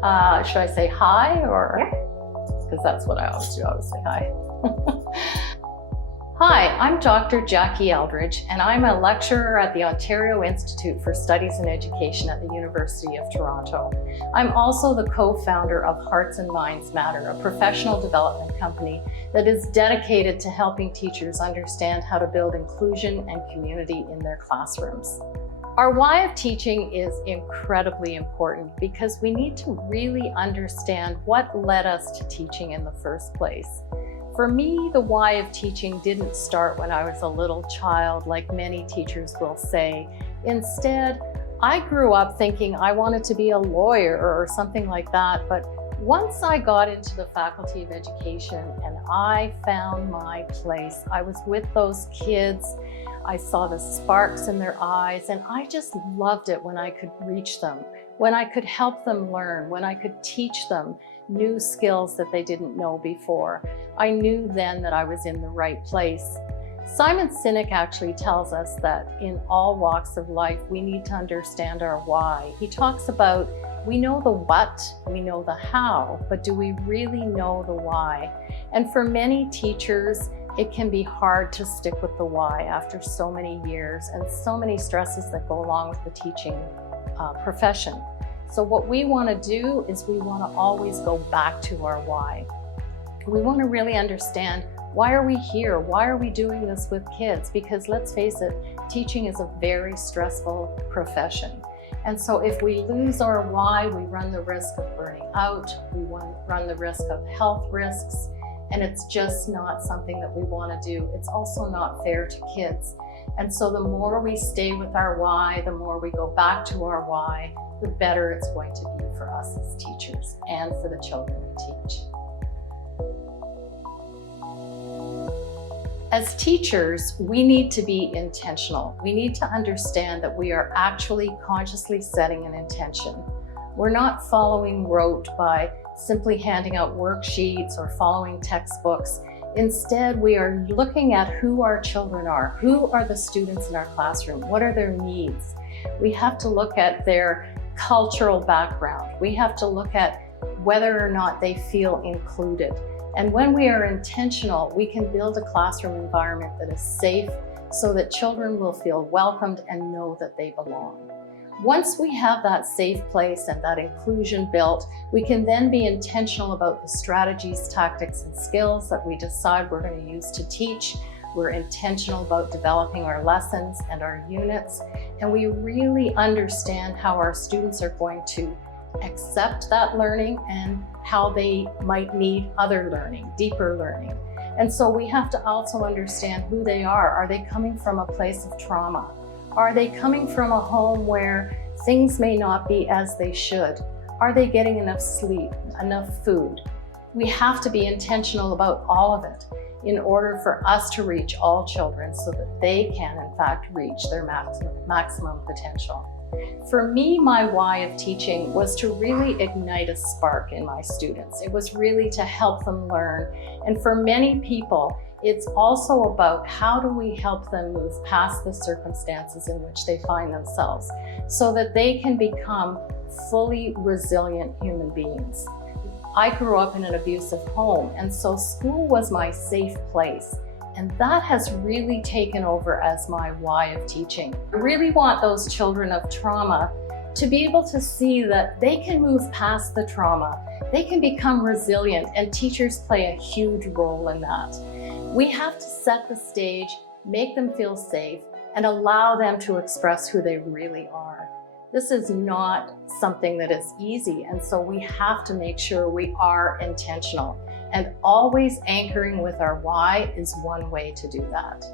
Should I say hi or? Yeah. Because that's what I always do. I always say hi. Hi, I'm Dr. Jackie Eldridge, and I'm a lecturer at the Ontario Institute for Studies in Education at the University of Toronto. I'm also the co-founder of Hearts and Minds Matter, a professional development company that is dedicated to helping teachers understand how to build inclusion and community in their classrooms. Our why of teaching is incredibly important because we need to really understand what led us to teaching in the first place. For me, the why of teaching didn't start when I was a little child, like many teachers will say. Instead, I grew up thinking I wanted to be a lawyer or something like that, but once I got into the Faculty of Education and I found my place, I was with those kids, I saw the sparks in their eyes, and I just loved it when I could reach them, when I could help them learn, when I could teach them new skills that they didn't know before. I knew then that I was in the right place. Simon Sinek actually tells us that in all walks of life, we need to understand our why. He talks about, we know the what, we know the how, but do we really know the why? And for many teachers, it can be hard to stick with the why after so many years and so many stresses that go along with the teaching profession. So what we want to do is we want to always go back to our why. We want to really understand, why are we here? Why are we doing this with kids? Because let's face it, teaching is a very stressful profession. And so if we lose our why, we run the risk of burning out, we run the risk of health risks, and it's just not something that we want to do. It's also not fair to kids. And so the more we stay with our why, the more we go back to our why, the better it's going to be for us as teachers and for the children we teach. As teachers, we need to be intentional. We need to understand that we are actually consciously setting an intention. We're not following rote by simply handing out worksheets or following textbooks. Instead, we are looking at who our children are. Who are the students in our classroom? What are their needs? We have to look at their cultural background. We have to look at whether or not they feel included. And when we are intentional, we can build a classroom environment that is safe so that children will feel welcomed and know that they belong. Once we have that safe place and that inclusion built, we can then be intentional about the strategies, tactics, and skills that we decide we're going to use to teach. We're intentional about developing our lessons and our units, and we really understand how our students are going to accept that learning and how they might need other learning, deeper learning. And so we have to also understand who they are. Are they coming from a place of trauma? Are they coming from a home where things may not be as they should? Are they getting enough sleep, enough food? We have to be intentional about all of it in order for us to reach all children so that they can, in fact, reach their maximum potential. For me, my why of teaching was to really ignite a spark in my students. It was really to help them learn. And for many people, it's also about how do we help them move past the circumstances in which they find themselves so that they can become fully resilient human beings. I grew up in an abusive home, and so school was my safe place. And that has really taken over as my why of teaching. I really want those children of trauma to be able to see that they can move past the trauma. They can become resilient, and teachers play a huge role in that. We have to set the stage, make them feel safe, and allow them to express who they really are. This is not something that is easy, and so we have to make sure we are intentional. And always anchoring with our why is one way to do that.